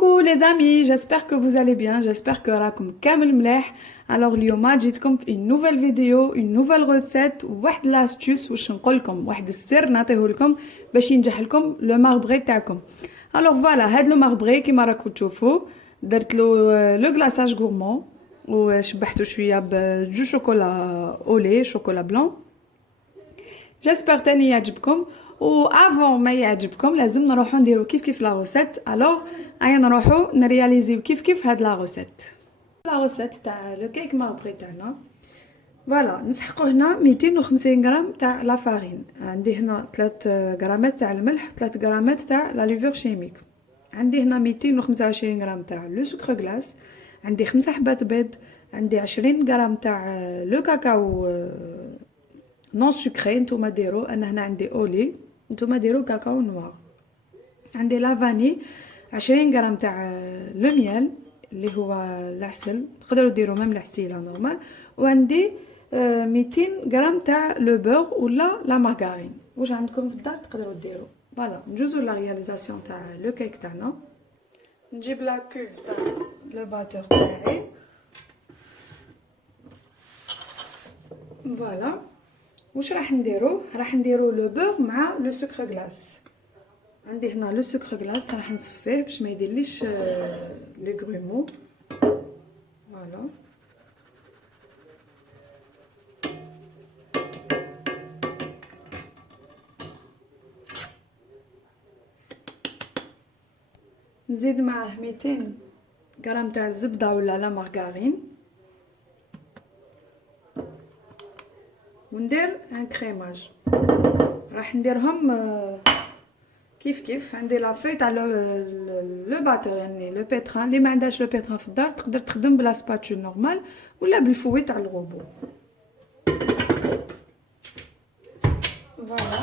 Coucou les amis, j'espère que vous allez bien, j'espère que راكم كامل ملاح. Alors اليوم جيتكم في une nouvelle vidéo, une nouvelle recette وواحد لاستيوس واش نقول لكم واحد السر نعطيه لكم باش ينجح لكم لو ماربري تاعكم. Alors voilà هاد لو ماربري كيما راكم تشوفوا درت له لو غلاساج غورمون وشبحته شويه بجو شوكولا اولي شوكولا بلون. جيسبر تاني يعجبكم و افون ما يعجبكم لازم نروحو نديرو كيف لا روسيت. الوغ ايا نروحو نرياليزيو كيف هاد لا روسيت. لا روسيت تاع لو كيك ماربري تاعنا فوالا نسحقو هنا 250 غرام تاع لا فارين. عندي هنا 3 غرامات تاع الملح 3 غرامات تاع لا ليفور شيميك. عندي هنا 225 غرام تاع لو سكر غلاس. عندي 5 حبات بيض. عندي 20 غرام تاع لو كاكاو نون سكري نتوما ديرو. انا هنا عندي اولي نتوما ديرو كاكاو نوار. عندي لا فاني 20 غرام تاع لو ميل اللي هو العسل تقدروا ديروا ميم العسيله نورمال. وعندي 200 غرام تاع لو بور ولا لا مارغارين واش عندكم في الدار تقدروا ديروا. فوالا نجوزو لا رياليزاسيون تاع لو كيك تاعنا. نجيب لا كوب تاع لو باتور تاعي فوالا. واش راح نديرو لو بور مع لو سكر غلاس. عندي هنا لو سكر غلاس راح نصفيه باش ما يديرليش لي غرومو فوالا. نزيد معاه 200 غرام تاع الزبده ولا لا مارغارين وندير ان كريماج. راح نديرهم كيف عندي لا في تاع لو باتور يعني لو بيتران. اللي ما عندهاش لو بيتران في الدار تقدر تخدم بلا سباتول نورمال ولا بالفوي تاع الغوبو فوالا.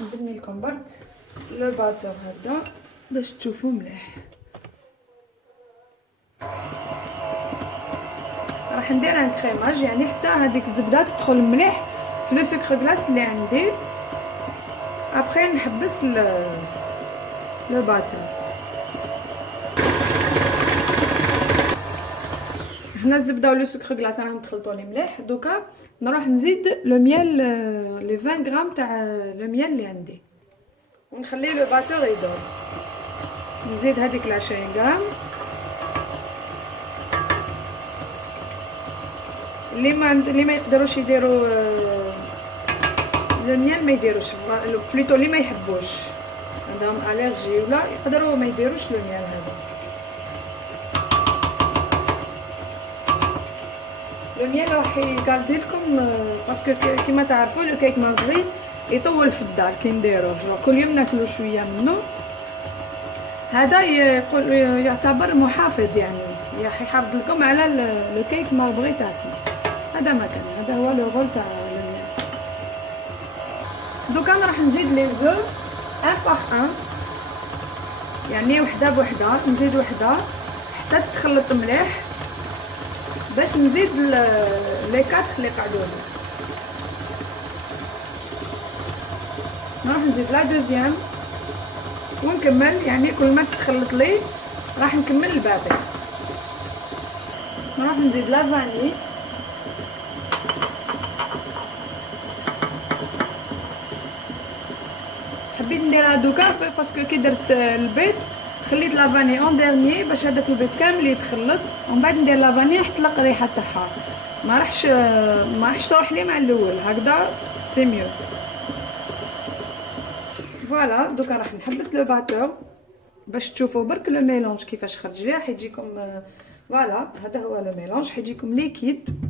نبني لكم برك لو باتور هذا باش تشوفوا مليح. راح ندير ان كريماج يعني حتى هذيك الزبده تدخل مليح في لو سكر غلاس اللي عندي. ابري نحبس لو باتور. هنا الزبده ولو سكر غلاس راهم تخلطوا لي مليح. دوكا نروح نزيد لو ميل لي 20 غرام تاع لو ميل اللي عندي ونخلي لو باتور يدور. نزيد هذيك ال 20 غرام. اللي ما يقدروش يديروا لو ميل ما يديروش بلوتو اللي ما يحبوش عندهم الرجي ولا يقدروا ما يديروش لو ميل هذا. لو ميل راح يقالدي لكم باسكو كيما تعرفوا لو كيك ماربري يطول في الدار كي نديروه كل يوم ناكلوا شويه منه. هذا يعتبر محافظ يعني يحافظ لكم على لو كيك ماربري تاعكم. هذا مكان هذا هو لو رول تاع الميل. دوكا راح نزيد لي زو ان باغ ان يعني وحده بوحده. نزيد وحده حتى تتخلط مليح باش نزيد لي 4 اللي قعدوا لي. نروح نزيد لا دوزيام ونكمل يعني كل ما تتخلط لي راح نكمل الباقي. نروح نزيد لا فاني حبيت نديرها دوكا باسكو كي درت البيض خليت لا فاني اون ديرني باش هذاك البيض كامل يتخلط ومن بعد ندير لا فاني حتى تلق الريحه تاعها ما راحش تروح لي مع الاول هكذا سي ميو. فوالا دوكا راح نحبس لو باتور باش تشوفوا برك لو ميلونج كيفاش خرج لي. راح يجيكم فوالا هذا هو لو ميلونج حيجيكم ليكيد.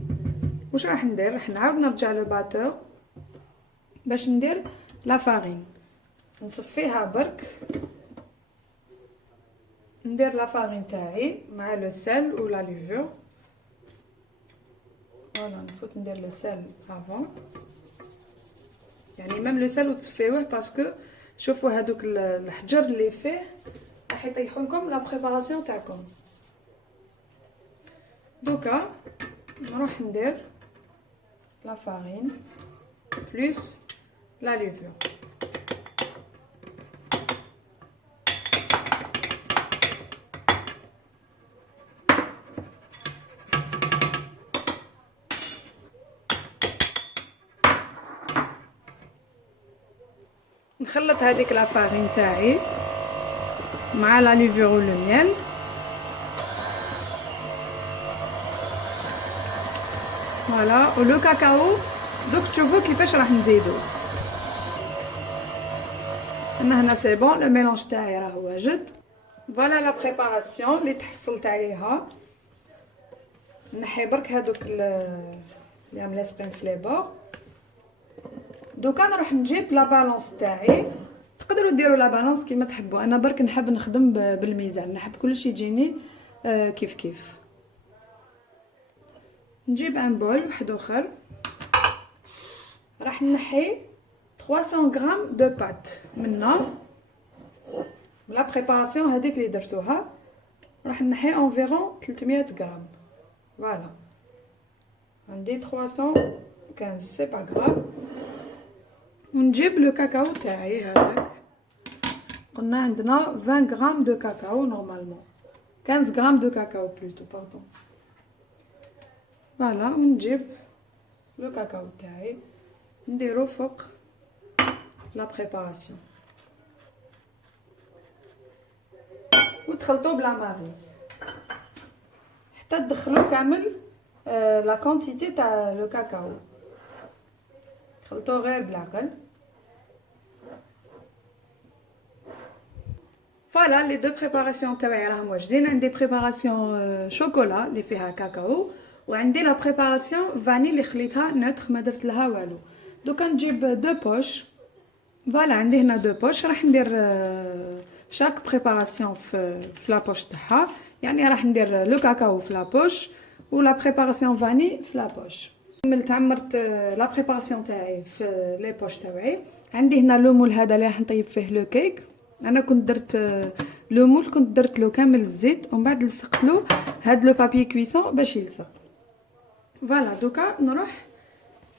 واش راح ندير؟ راح نعاود نرجع لو باتور باش ندير لا فارين. نصفيها برك ندير لا فارين تاعي مع لو سيل ولا ليفور. فوالا نفوت ندير لو سيل افون يعني ميم لو سيل وتصفيوه باسكو شوفوا هذوك الحجر اللي فيه راح يطيحوا لكم لا بريباراسيون تاعكم. دوكا نروح ندير لا فارين بلس لا ليفور. نخلط هذيك لا فارين تاعي مع لا ليفور و لو ميل. فوالا و لو كاكاو دوك تشوفوا كيفاش راح نزيدو. انا هنا سي بون لو ميلونج تاعي راه واجد. فوالا لا بريباراسيون اللي تحصلت عليها. نحي برك هادوك اللي ملاصقين في لي بور. دوكا نروح نجيب لا بالونس تاعي. تقدروا ديروا لا بالونس كيما تحبوا، انا برك نحب نخدم بالميزان، نحب كلشي يجيني كيف كيف. نجيب ان بول واحد اخر، راح نحي 300 غرام دو بات منه. لا بريباراسيون هذيك اللي درتوها راح نحي انفيرون 300 غرام. فوالا عندي 315 سي با غراف. ونجيب لو كاكاو تاعي هذاك، قلنا عندنا 20 غرام دو كاكاو نورمالمون، 15 غرام دو كاكاو بلوتو باردون. فوالا ونجيب لو كاكاو تاعي نديرو فوق لا بريباراسيون وتخلطو بلا ماريز حتى تدخلو كامل لا كونتيتي تاع لو كاكاو. خلطوه غير بالعقل. فوالا لي دو بريباراسيون تاعي راهم واجدين. عندي بريباراسيون شوكولا اللي فيها كاكاو، وعندي لا بريباراسيون فاني اللي خليتها نوتر ما درت لها والو. دوكا نجيب دو بوش. فوالا عندي هنا دو بوش، راح ندير شاك بريباراسيون في لا بوش تاعها، يعني راح ندير لو كاكاو في لا بوش و لا بريباراسيون فاني في لا بوش. كملت عمرت لا بريباراسيون تاعي في لي بوش تاعي. عندي هنا لو مول هذا اللي راح نطيب فيه لو كيك. انا كنت درت لو مول، كنت درت له كامل الزيت ومن بعد لصقت له هاد لو بابي كويسون باش يلصق. فوالا دوكا نروح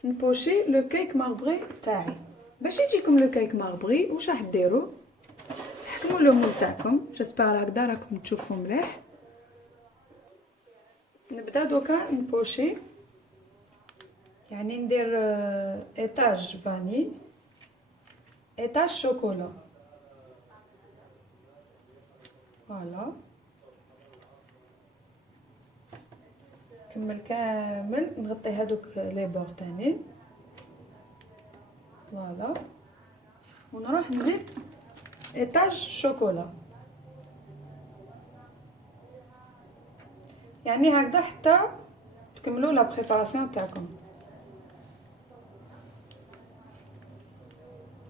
نبوشي لو كيك ماربري تاعي. باش يجيكم لو كيك ماربري واش راح ديروا؟ حكموا لو مول تاعكم، جيسبر هكذا راكم تشوفوا مليح. نبدا دوكا نبوشي، يعني ندير ايتاج فاني ايتاج شوكولا. فوالا كمل كامل نغطي هادوك لي بور تاني. فوالا ونروح نزيد ايتاج شوكولا، يعني هكذا حتى تكملوا لا بريباراسيون تاعكم.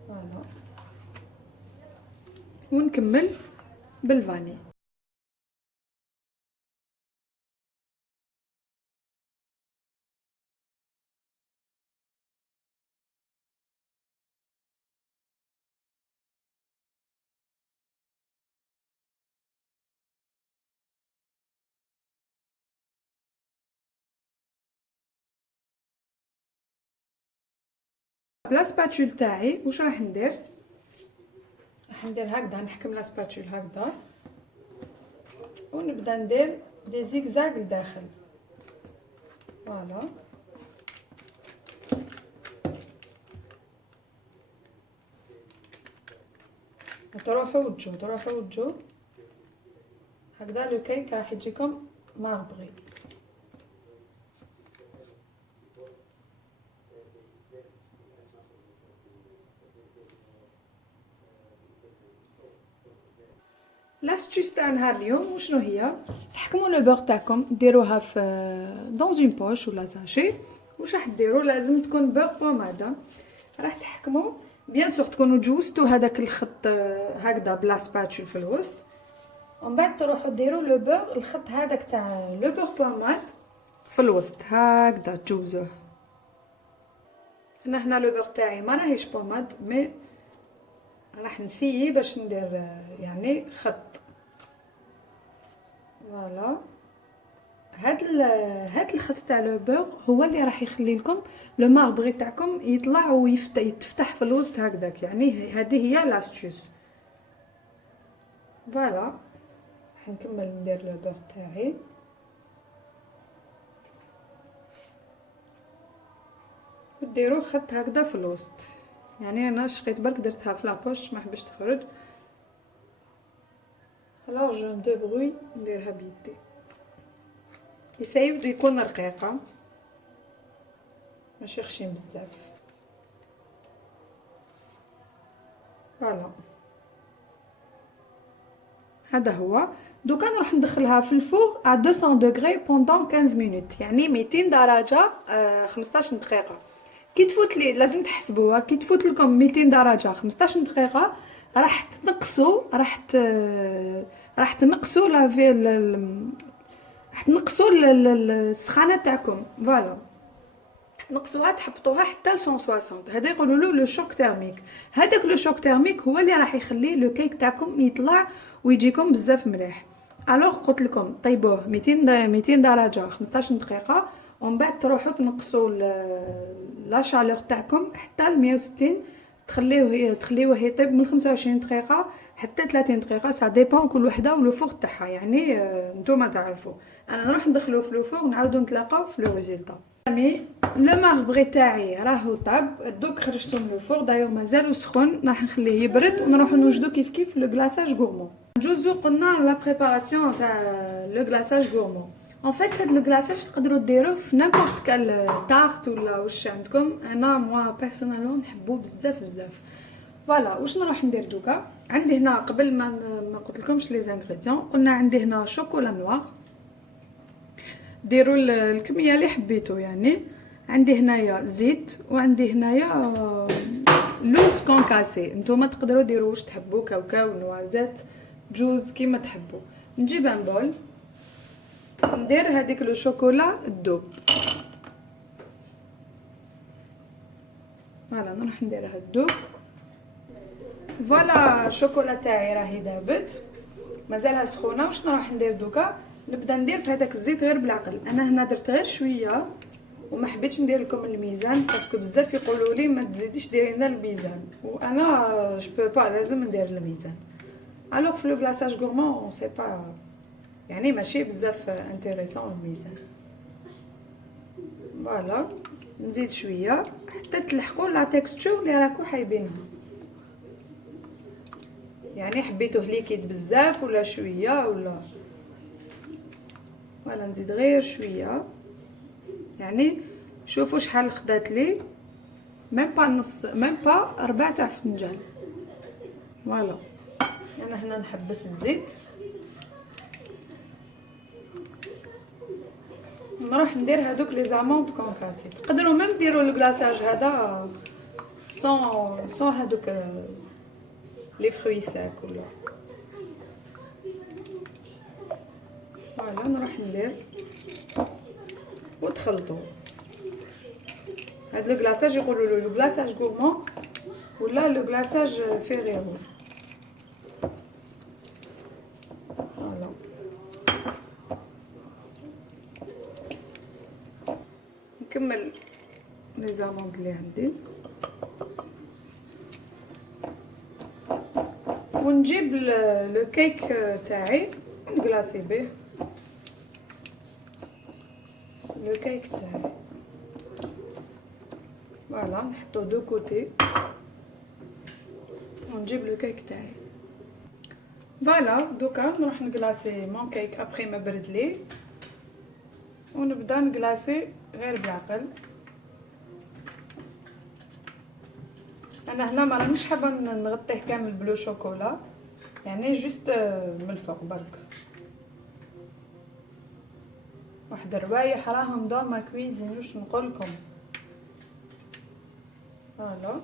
فوالا ونكمل بالفاني. بلا سباتول تاعي واش راح ندير؟ راح ندير هكذا، نحكم لا سباتول هكذا ونبدا ندير دي زيغزاغ لداخل. فوالا تروحوا وتجو تروحوا وتجو هكذا لو كيك راح يجيكم ماربري. لاستيوس تاع نهار اليوم وشنو هي؟ تحكموا لو بور تاعكم ديروها في دون اون بوش ولا ساشي. واش راح ديروا؟ لازم تكون بور بوماده. راح تحكموا بيان سور تكونوا جوزتوا هذاك الخط هكذا بلا سباتول في الوسط، ومن بعد تروحوا ديروا لو بور الخط هذاك تاع لو بور بوماد في الوسط هكذا تجوزوه. هنا لو بور تاعي ما راهيش بوماد، مي راح نسيي باش ندير يعني خط. فوالا هاد الخط تاع لو بور هو اللي راح يخلي لكم لو ماربري تاعكم يطلع ويتفتح في الوسط هكذاك، يعني هذه هي لاستيوس. فوالا راح نكمل ندير لو بور تاعي وديروا خط هكذا في الوسط يعني انا شقيت برك درتها في لابوش ما حبش تخرج. الوغ جو ندبغي نديرها بيدي، يسايب يكون رقيقه ماشي خشين بزاف. فوالا هذا هو. دوكا نروح ندخلها في الفوغ على 200 دوغري بوندون 15 مينوت، يعني 200 درجه 15 دقيقه. كي تفوت لي لازم تحسبوها، كي تفوت لكم 200 درجه 15 دقيقه راح تنقصوا راح تنقصوا لا في راح تنقصوا السخانه تاعكم. فوالا تنقصوها تحبطوها حتى ل 160. هذا يقولوا له لو شوك تيرميك. هذاك لو شوك تيرميك هو اللي راح يخلي لو كيك تاعكم يطلع ويجيكم بزاف مليح. الوغ قلت لكم طيبوه 200 درجه 15 دقيقه، ومن بعد تروحوا تنقصوا لا شالور تاعكم حتى ل 160. تخليوه يطيب من 25 دقيقه حتى 30 دقيقه، سا ديبون كل وحده ولو فوغ تاعها. يعني نتوما تعرفوا. انا نروح ندخلو في لو فوغ نعاودو نتلاقاو في لو ريزولطا. لو ماربغي تاعي راهو طاب، دوك خرجته من الفوغ دايوغ مازالو سخون، راح نخليه يبرد ونروحو نوجدو كيف كيف لو غلاساج غورمون. نجوزو قلنا لا بريباراسيون تاع لو غلاساج غورمون. ان فيت هاد لو غلاساج تقدروا ديروه في نيمبورط كال تارت ولا واش عندكم. انا موا بيرسونيلمون نحبو بزاف بزاف. فوالا واش نروح ندير دوكا. عندي هنا قبل ما قلت لكمش لي زانغريديون، قلنا عندي هنا شوكولا نوار، ديروا الكميه اللي حبيتو. يعني عندي هنايا زيت وعندي هنايا لوز كونكاسي. نتوما تقدروا ديروا واش تحبوا، كاوكاو نوازات جوز كيما تحبوا. نجيب ان بول ندير هذيك لو شوكولا الدوب. فوالا نروح نديرها الدوب. فوالا الشوكولا تاعي راهي دابت مازالها سخونه. واش نروح ندير دوكا؟ نبدا ندير في هذاك الزيت غير بالعقل. انا هنا درت غير شويه وما حبيتش ندير لكم الميزان باسكو بزاف يقولوا لي ما تزيديش ديري لنا الميزان، وانا جو بو با لازم ندير الميزان. الوغ في لو غلاساج غورمون سي با يعني ماشي بزاف انتريسون الميزان. فوالا نزيد شويه حتى تلحقوا لا تيكستور اللي راكو حايبينها. يعني حبيتوه ليكيد بزاف ولا شويه ولا. فوالا نزيد غير شويه. يعني شوفوا شحال خدات لي، ميم با نص ميم با ربع تاع فنجان. فوالا انا هنا نحبس الزيت. نروح ندير هذوك لي زاموند كونكاسي. تقدروا ميم ديروا الكلاصاج هذا سون هذوك لي فروي ساك ولا. فوالا نروح ندير وتخلطوا. هاد لو غلاساج يقولوا له لو غلاساج غورمون ولا لو غلاساج فيريرو. فوالا نكمل لي زاموند اللي عندي ونجيب لو كيك تاعي نغلاسي به. لو كيك تاعي فوالا نحطو دو كوتي ونجيب لو كيك تاعي. فوالا دوكا نروح نغلاسي مون كيك ابري ما برد لي ونبدا نغلاسي غير بالعقل. انا هنا ما رانيش حابه نغطيه كامل بلو شوكولا، يعني جوست من الفوق برك. واحد الروايح راهم دوما كويزين واش نقول لكم. فوالا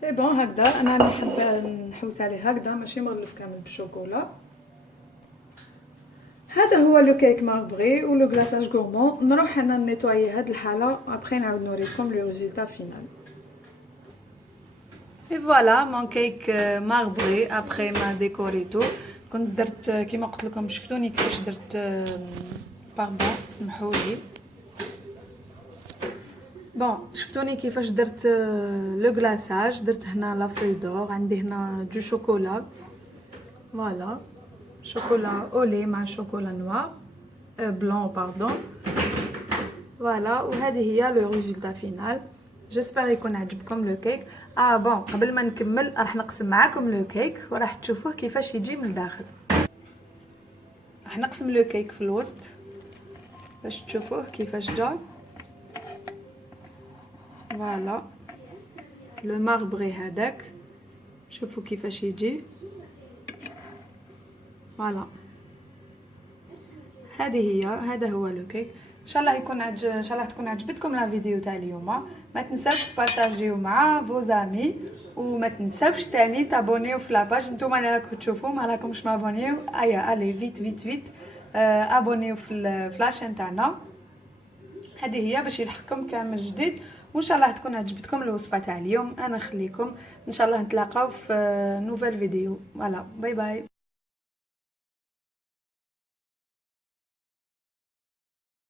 سي بون هكذا. انا نحب نحوس عليه هكذا ماشي مغلف كامل بالشوكولا. هذا هو لو كيك ماربغي و لو غلاساج غورمون. نروح انا نيطوايي هاد الحاله ابري نعاود نوريكم لو ريزولطا فينال. اي فوالا مون كيك ماربغي ابري ما ديكوريتو. كنت درت كيما قلت لكم شفتوني كيفاش درت باردون سمحوا لي. بون شفتوني كيفاش درت لو غلاساج. درت هنا لا فري دور، عندي هنا دو شوكولا فوالا شوكولا اولي مع شوكولا نوار بلون باردون. فوالا وهذه هي لو ريزولتا فينال. جيسبر يكون عجبكم لو كيك. بون قبل ما نكمل راح نقسم معاكم لو كيك وراح تشوفوه كيفاش يجي من الداخل. راح نقسم لو كيك في الوسط باش تشوفوه كيفاش جا. فوالا لو ماربري هذاك شوفوا كيفاش يجي. فوالا هذا هو لو كيك. ان شاء الله ان شاء الله تكون عجبتكم لا فيديو تاع اليوم. ما تنساوش تبارطاجيو مع فوزامي وما تنساوش تاني تابونيو في لاباج. نتوما اللي راكم تشوفوا ما راكمش مابونيو ايا الي فيت فيت فيت ابونيو في لاشين تاعنا. هذه هي باش يلحقكم كامل جديد. وان شاء الله تكون عجبتكم الوصفه تاع اليوم. انا نخليكم ان شاء الله نتلاقاو في نوفيل فيديو. فوالا باي باي.